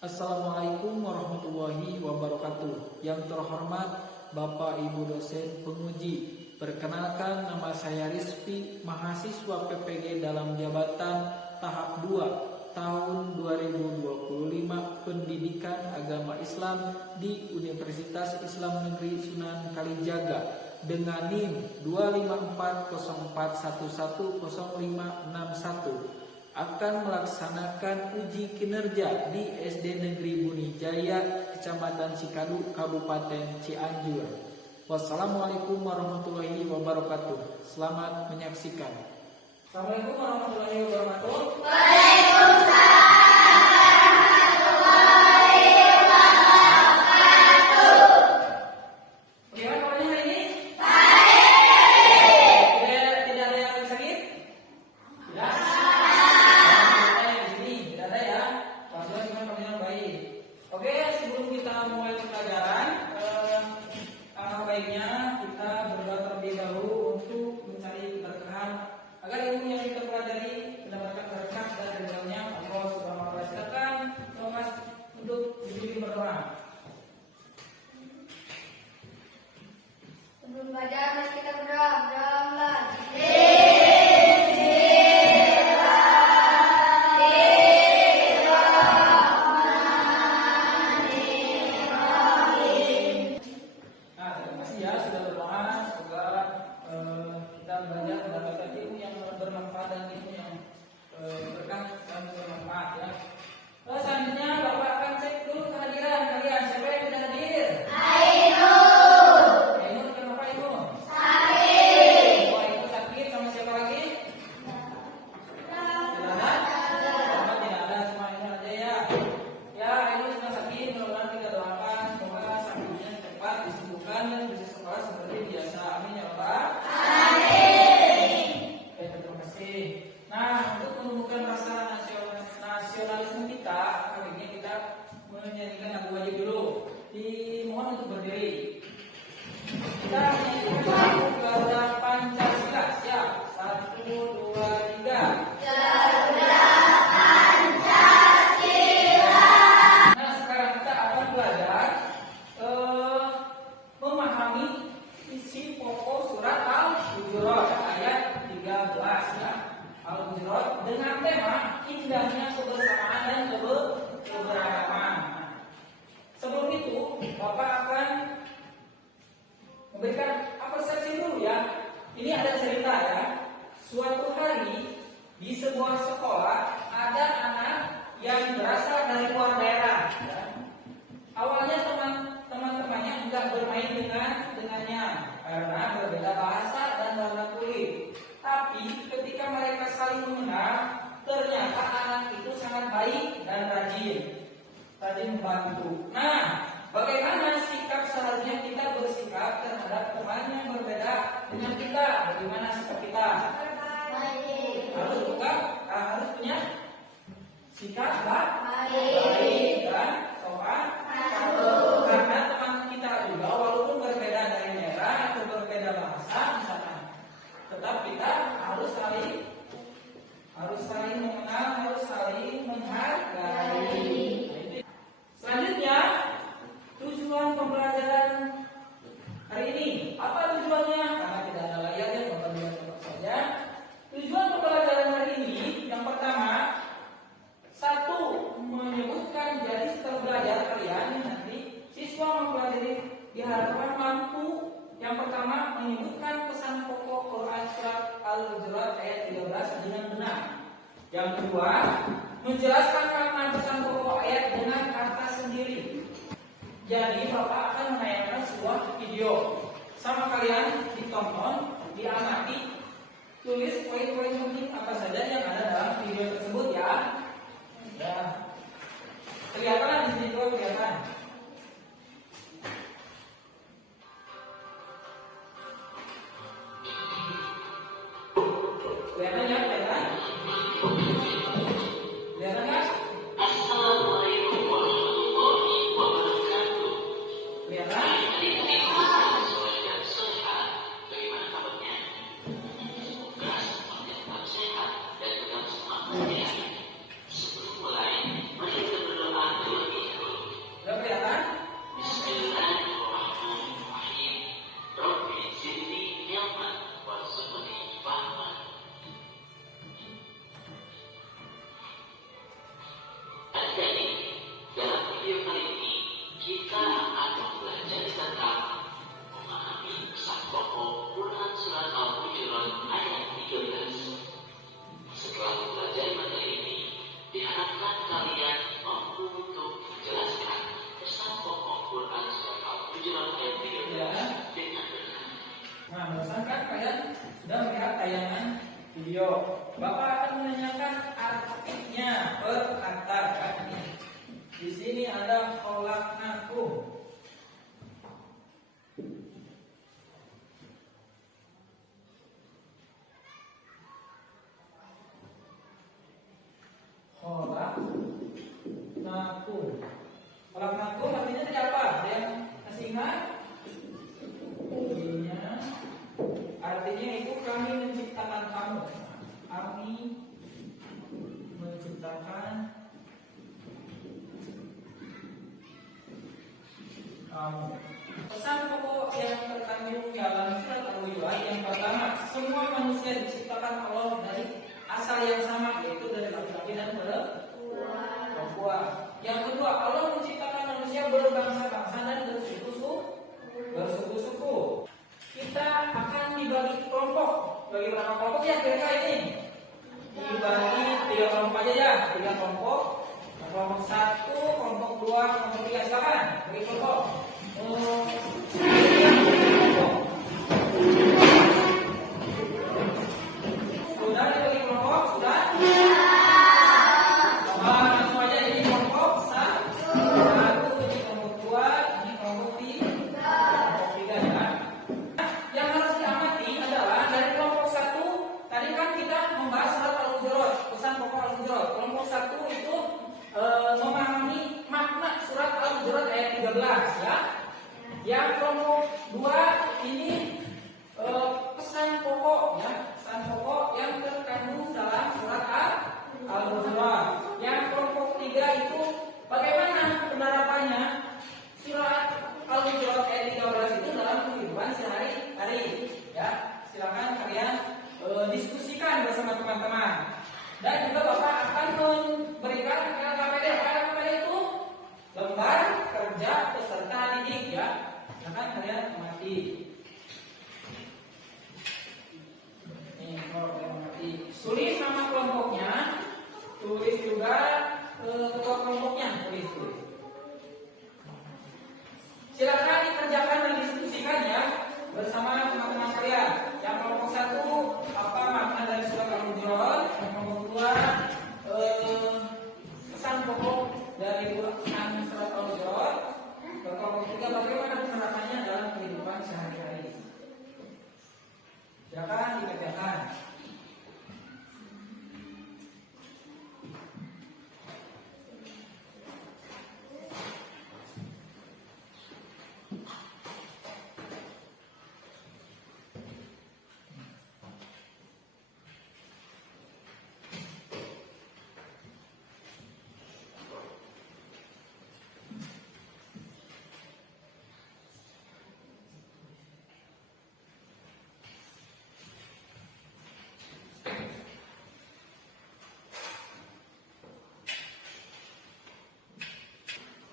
Assalamualaikum warahmatullahi wabarakatuh. Yang terhormat Bapak Ibu dosen penguji, perkenalkan nama saya Rizky, mahasiswa PPG dalam jabatan tahap 2 tahun 2025 Pendidikan Agama Islam di Universitas Islam Negeri Sunan Kalijaga dengan NIM 25404110561 akan melaksanakan uji kinerja di SD Negeri Buni Jaya, Kecamatan Cikadu, Kabupaten Cianjur. Wassalamualaikum warahmatullahi wabarakatuh. Selamat menyaksikan. Assalamualaikum warahmatullahi wabarakatuh. Waalaikumsalam. Sebelum belajar mari kita berdoa. Terima kasih ya sudah berdoa. Semoga kita belajar mendapatkan ilmu yang bermanfaat dan ilmu yang berkah dan bermanfaat ya. Selanjutnya Bapak akan cek dulu kehadiran kalian. Siapa yang tidak hadir? Ainur, kenapa Ainur? Sakit. Oh, Ainur sakit, sama siapa lagi? Tidak ada? Bapak tidak ada, cuma Ainur aja ya. Ya, Ainur sudah sakit, mudah-mudahan kita doakan semoga sakitnya cepat disembuhkan dan bisa sekolah seperti biasa. Amin ya Bapak. Oke, terima kasih. Nah, untuk menumbuhkan rasa nasionalisme kita, kali ini kita menyanyikan lagu wajib dulu. Dimohon untuk berdiri. Kita menyanyikan lagu Garuda Pancasila. Siap? 1, 2, 3. Nah, sekarang kita akan belajar memahami isi pokok surat Al-Hujurat ayat 13 ya. Al-Hujurat dengan tema indahnya kebersamaan dan keberagaman. Sebelum itu, Bapak akan memberikan apresiasi dulu ya. Ini ada cerita ya. Suatu hari di sebuah sekolah ada anak yang berasal dari luar daerah. Ya. Awalnya teman-temannya enggak bermain dengannya karena berbeda bahasa dan warna kulit. Tapi ketika mereka saling mengenal, ternyata anak itu sangat baik dan rajin membantu. Nah, bagaimana sikap seharusnya kita bersikap terhadap teman yang berbeda dengan kita? Bagaimana sikap kita? Harus punya sikap baik dan sopan santun. Karena teman kita juga walaupun berbeda dari daerah atau berbeda bahasa misalnya, tetap kita harus saling mengenal, harus saling menghargai. Selanjutnya, tujuan pembelajaran hari ini. Apa tujuannya? Karena tidak ada layarnya, Bapak lihat saja. Tujuan pembelajaran hari ini, yang pertama, 1, menyebutkan jadi setelah belajar kalian nanti siswa mempelajari diharapkan mampu. Yang pertama, menyebutkan pesan pokok Quran surat Al-Hujurat ayat 13 dengan benar. Yang kedua, menjelaskan makna pesan pokok ayat dengan kata sendiri. Jadi Bapak akan menayangkan sebuah video. Sama kalian ditonton, diamati, tulis poin-poin penting apa saja yang ada dalam video tersebut ya. Ya. Kelihatan di sini juga kelihatan. Kelihatan ya, kelihatan. Kelihatan kan? Assalamualaikum warahmatullahi wabarakatuh. Kelihatan? Bagaimana kabarnya? Semoga semuanya tetap sehat dan tetap semangat ya. artinya berkata kan. Di sini ada khalaqnakum. Khalaqnakum artinya tadi apa? Ada yang masih ingat? Artinya itu kami menciptakan kamu. Kami menciptakan kamu. Pesan pokok yang terkandung dalam surat Al-Hujurat yang pertama, semua manusia diciptakan Allah dari asal yang sama, yaitu dari laki-laki dan perempuan. Yang kedua, Allah menciptakan manusia berbangsa-bangsa dan bersuku-suku. Kita akan dibagi kelompok. Bagi berapa kelompok ya kira-kira ini? Dibagi 3 kelompok aja ya, 3 kelompok. Kelompok 1, kelompok 2, kelompok 3. Silakan bagi kelompok. Sudah dibagi kelompok? Sudah? Langsung aja ini kelompok 1, ini kelompok 2, ini kelompok 3 ya. Yang harus diamati adalah dari kelompok 1 tadi kan kita membahas surat Al-Hujurat, pesan pokok Al-Hujurat. Kelompok 1 itu memahami makna surat Al-Hujurat ayat 13 ya. Yang kelompok 2 ini pesan pokok ya, pesan pokok yang terkandung dalam surat Al-Hujurat. Yang kelompok 3 itu bagaimana penerapannya surat Al-Hujurat ayat 13 itu dalam kehidupan sehari-hari ya. Silakan kalian diskusikan bersama teman-teman. Dan juga Bapak akan memberikan LKPD. LKPD itu lembar kerja peserta didik ya. Silakan kalian amati. Ini kalau kalian amati. Tulis nama kelompoknya. Tulis juga ketua kelompoknya. Tulis. Silakan dikerjakan dan diskusikan ya bersama teman-teman kalian. Yang kelompok 1 apa makna dari surat Al-Hujurat? Yang kelompok 2 pesan pokok dari Quran surat Al-Hujurat. Kelompok 3 bagaimana penerapannya dalam kehidupan sehari-hari. Silakan dikerjakan.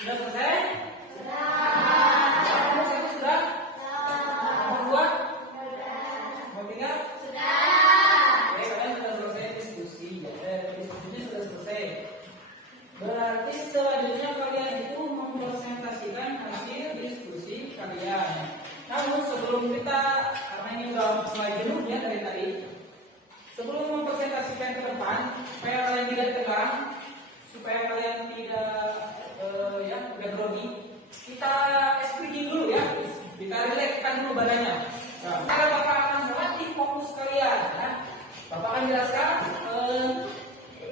Sudah selesai? Sudah. Sudah? Mau 2? Mau 3? Oke, kalian sudah selesai diskusi ya. Diskusinya sudah selesai. Berarti selanjutnya kalian itu mempresentasikan hasil diskusi kalian. Namun sebelum kita, karena ini udah mulai jenuh ya dari tadi, sebelum mempresentasikan ke depan, supaya kalian tidak tegang, supaya kalian tidak tidak grogi, kita speaking dulu ya, kita relaxkan dulu badannya. Nah, Bapak akan melatih fokus kalian ya. Bapak akan jelaskan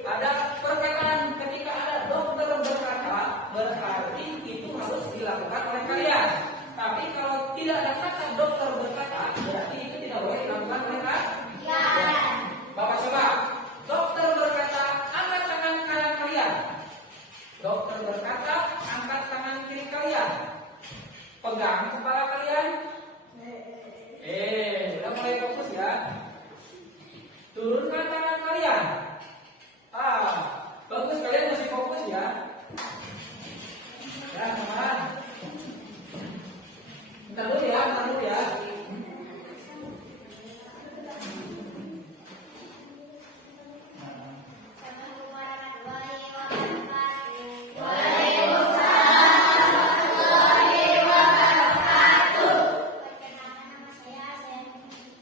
ada perkataan ketika ada dokter berkata, berarti itu harus dilakukan oleh kalian. Tapi kalau tidak ada kata dokter berkata, berarti itu tidak boleh dilakukan oleh kalian. Bapak coba, dokter berkata, angkat tangan kanan kalian. Dokter berkata, angkat tangan kiri kalian. Pegang kepala kalian. Udah mulai fokus ya. Turunkan tangan kalian. Bagus, kalian masih fokus ya. Ya, teman. Bentar dulu ya,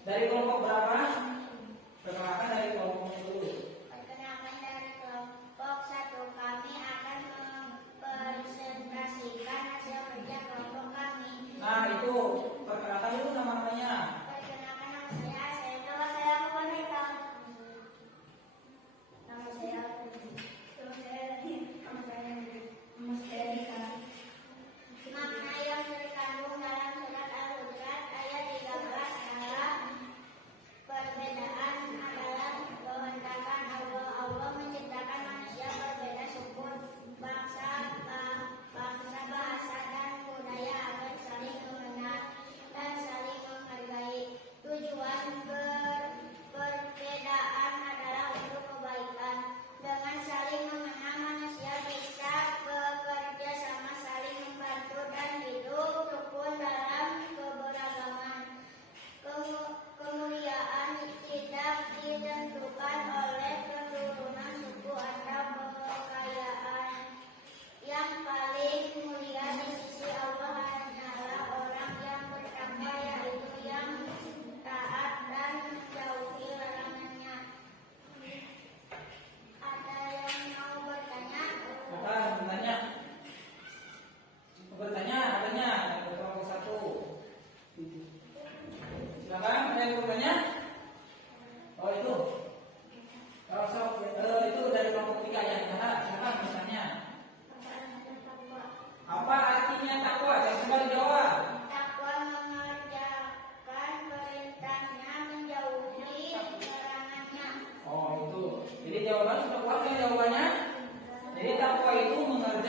Dari kelompok berapa? Perkenalkan dari kelompoknya dulu. Perkenalkan dari kelompok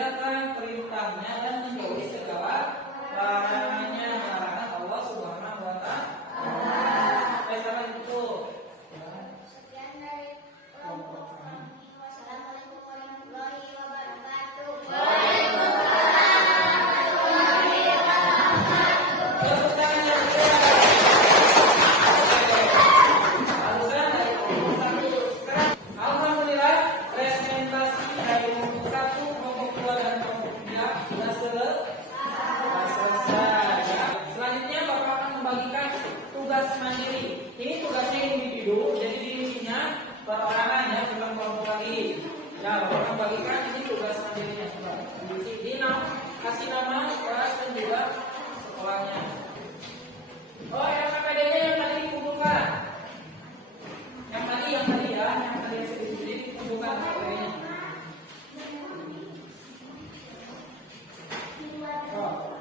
mengerjakan perintahnya dan menjauhi segala larangannya, larangan Allah Subhanahu wa Ta'ala. Sampai itu. Sekian dari kelompok kami. Wassalamualaikum warahmatullahi wabarakatuh. Tepuk tangan yang barusan dari kelompok 1. Sekarang alhamdulillah presentasi dari kelompok 1, kelompok 2 dan kelompok 3 sudah selesai. Ya. Selanjutnya Bapak akan membagikan tugas mandiri. Ini tugasnya individu, jadi diisinya perorangan ya, bukan kelompok lagi. Ya, Bapak akan bagikan ini tugas mandirinya sudah. Kasih nama, kelas dan juga sekolahnya. Oh, yang KPD-nya yang tadi dikumpulkan. Yang tadi ya, yang tadi yang sedih-sedih dikumpulkan KPD-nya. Oh.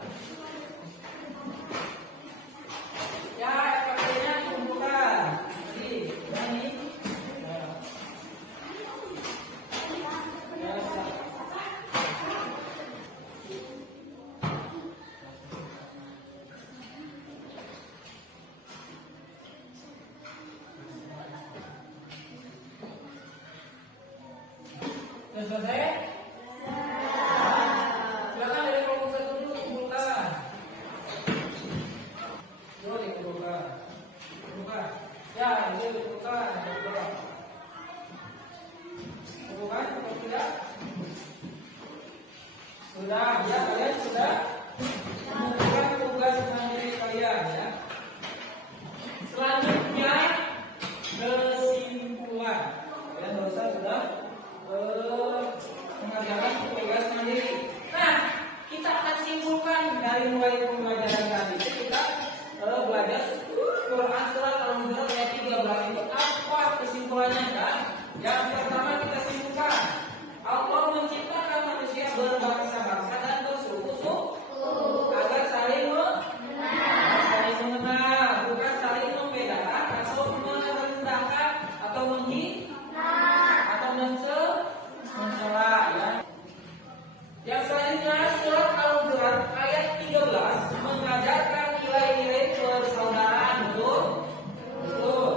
Ya, KPD-nya dikumpulkan. Jadi, ini. Ya, sudah. Sudah selesai? Silakan dari kelompok 1 dulu kumpulkan. Dulu dikumpulkan. Kumpulkan. Ya, ini dikumpulkan. Kumpulkan, kumpulkan tidak? Sudah, ya kalian sudah mengumpulkan tugas mandiri kalian ya. Selanjutnya kesimpulan. Kalian barusan sudah mengerjakan tugas mandiri. Nah, kita akan simpulkan dari mulai pembelajaran tadi. Kita belajar Quran surat Al-Hujurat ayat 13 itu apa kesimpulannya kan? Yang pertama kita simpulkan Allah menciptakan manusia berbangsa-bangsa dan bersuku-suku agar saling mengenal, bukan saling membedakan atau merendahkan atau menghina atau mencela ya. Yang selanjutnya surat Al-Hujurat ayat 13 mengajarkan nilai-nilai persaudaraan, betul? Betul.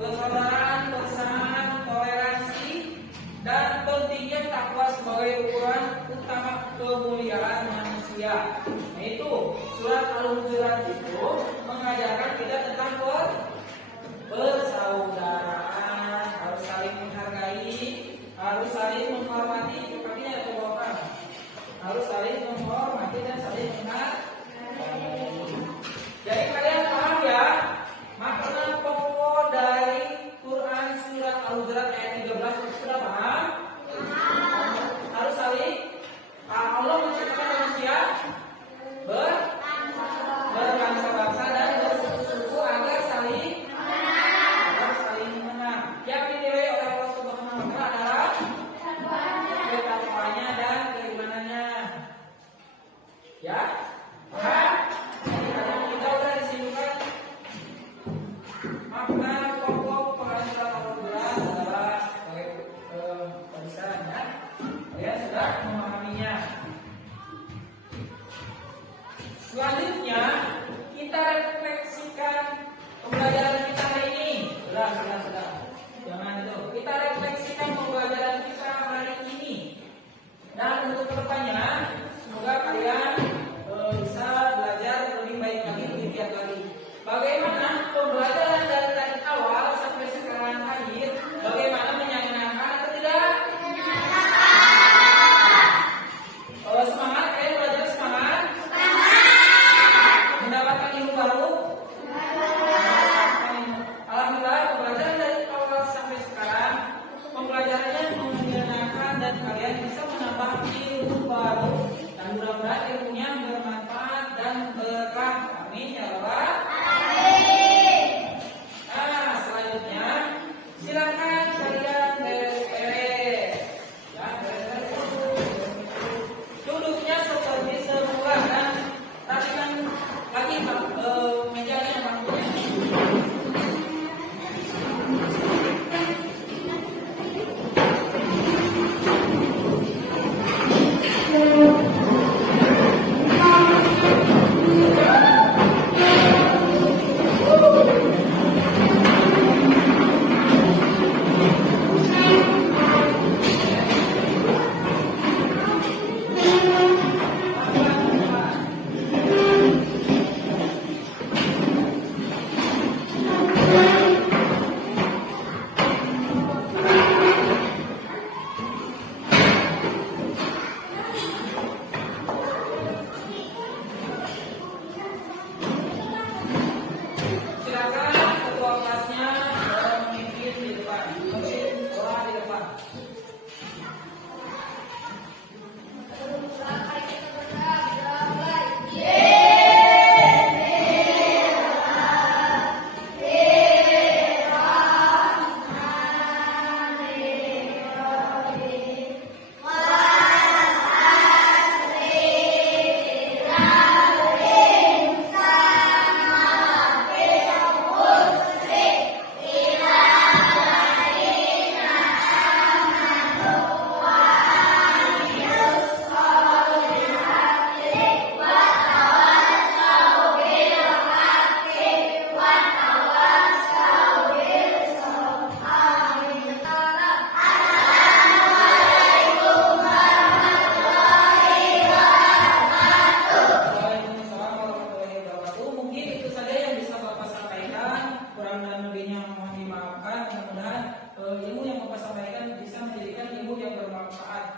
Persaudaraan, persamaan, toleransi dan pentingnya takwa sebagai ukuran utama kemuliaan manusia. Nah itu surat Al-Hujurat itu mengajarkan kita tentang persaudaraan, harus saling menghargai, harus saling menghormati, kakinya ke bawah, harus saling menghormati dan saling menghargai. Jadi kalian paham ya makna pokok dari Quran surat Al-Hujurat ayat 13 itu sudah paham? Harus saling Allah menciptakan manusia berbangsa-bangsa dan bersuku-suku agar saling mengenal. Yang dinilai oleh Allah Subhanahu wa Ta'ala adalah ketakwanya dan keimanannya. Ya? Paham? Jadi kadang kita udah disimpulkan makna pokok Quran surat Al-Hujurat adalah sebagai pembicaraan ya. Kalian sudah memahaminya. Selanjutnya kita refleksikan pembelajaran kita hari ini. Sudah. Jangan itu. Kita refleksikan pembelajaran kita hari ini. Dan untuk kedepannya, semoga kalian bisa belajar lebih baik lagi, lebih giat lagi. Bagaimana pembelajaran dari tadi awal sampai sekarang akhir? Bagaimana menyenangkan atau tidak?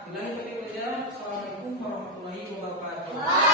Bila kita kerja, Assalamualaikum warahmatullahi wabarakatuh.